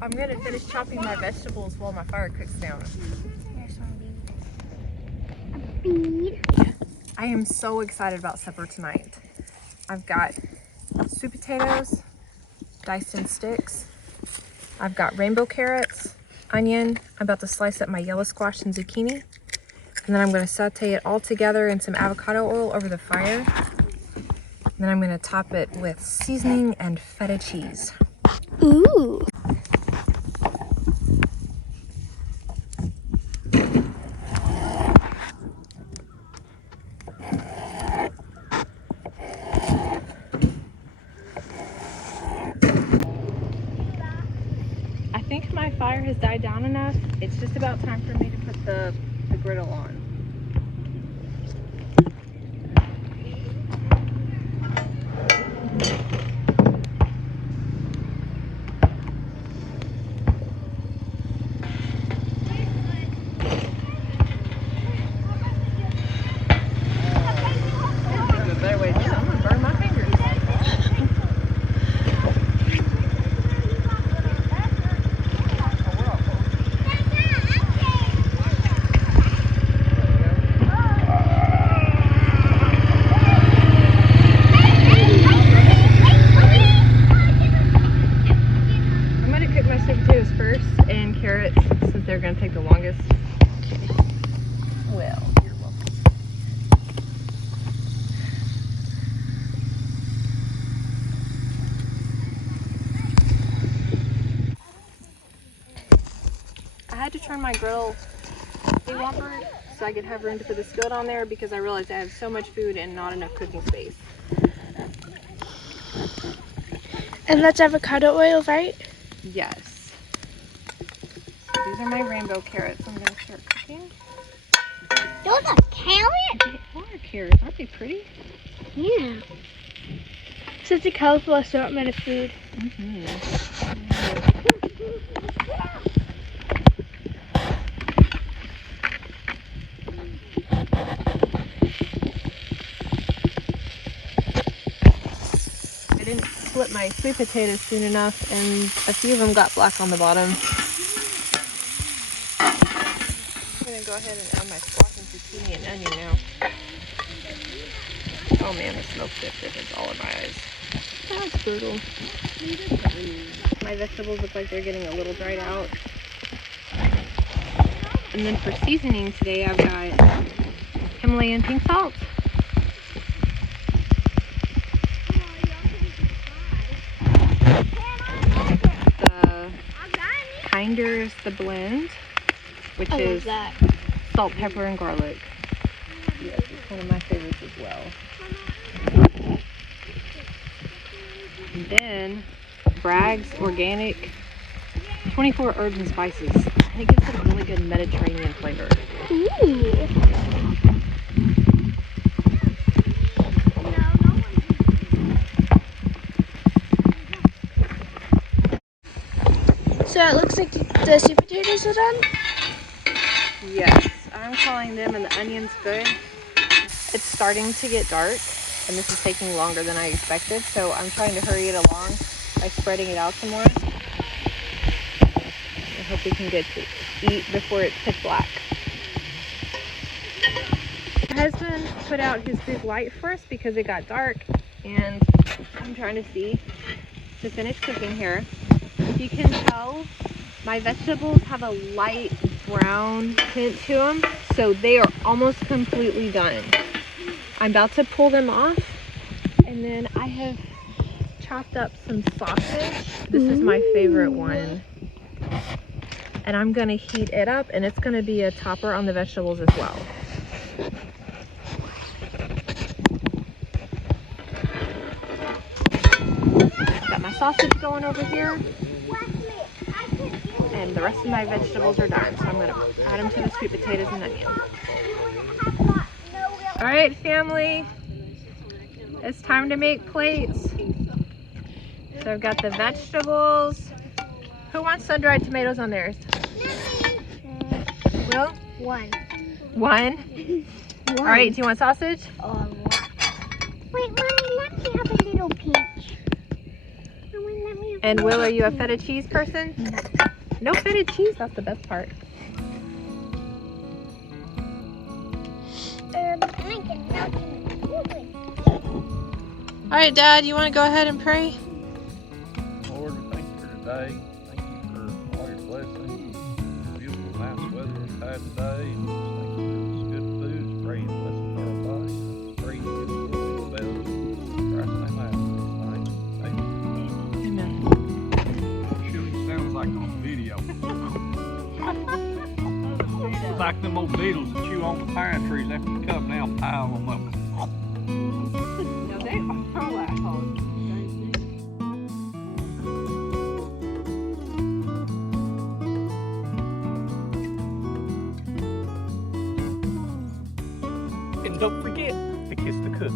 I'm gonna finish chopping my vegetables while my fire cooks down. There's one bead. I am so excited about supper tonight. I've got sweet potatoes diced in sticks. I've got rainbow carrots, onion. I'm about to slice up my yellow squash and zucchini. And then I'm going to saute it all together in some avocado oil over the fire. And then I'm going to top it with seasoning and feta cheese. Ooh. I think my fire has died down enough. It's just about time for me to put the griddle on. They're gonna take the longest. Well, you're welcome. I had to turn my griddle whopper so I could have room to put the skillet on there because I realized I have so much food and not enough cooking space. And that's avocado oil, right? Yes. These are my rainbow carrots. I'm gonna start cooking. Those are carrots? They are carrots. Aren't they pretty? Yeah. Such a colorful assortment of food. Mm-hmm. I didn't flip my sweet potatoes soon enough, and a few of them got black on the bottom. I'm gonna go ahead and add my squash and zucchini and onion now. Oh man, the smoke shifted. It's all in my eyes. That's brutal. My vegetables look like they're getting a little dried out. And then for seasoning today, I've got Himalayan pink salt, the Kinder's the blend, which is salt, pepper, and garlic. Yes, it's one of my favorites as well. And then Bragg's Organic 24 herbs and spices. And it gives it a really good Mediterranean flavor. Ooh. So it looks like the sweet potatoes are done? Yes, I'm calling them and the onions good. It's starting to get dark, and this is taking longer than I expected, so I'm trying to hurry it along by spreading it out some more. I hope we can get to eat before it's pitch black. My husband put out his big light for us because it got dark, and I'm trying to see to finish cooking here. If you can tell, my vegetables have a light brown tint to them, so they are almost completely done. I'm about to pull them off, and then I have chopped up some sausage. This is my favorite one. And I'm gonna heat it up, and it's gonna be a topper on the vegetables as well. Got my sausage going over here. And the rest of my vegetables are done, so I'm going to add them to the sweet potatoes and onion. All right, family, it's time to make plates. So I've got the vegetables. Who wants sun-dried tomatoes on theirs? Will? One. One? All right, do you want sausage? Wait, Mommy, let me have a little peach. I want And Will, are you a feta cheese person? No feta cheese, that's the best part. All right, Dad, you want to go ahead and pray? Lord, we thank you for today. Thank you for all your blessings. Beautiful, nice weather we've had today. And just thank you for this good food. Pray and bless our body. Pray you give us a little bit of bells. Christ's name I ask this night. Amen. Chili sounds like on video. Like them old beetles that chew on the pine trees after you cut them down, pile them up. No, they are assholes. And don't forget to kiss the cook.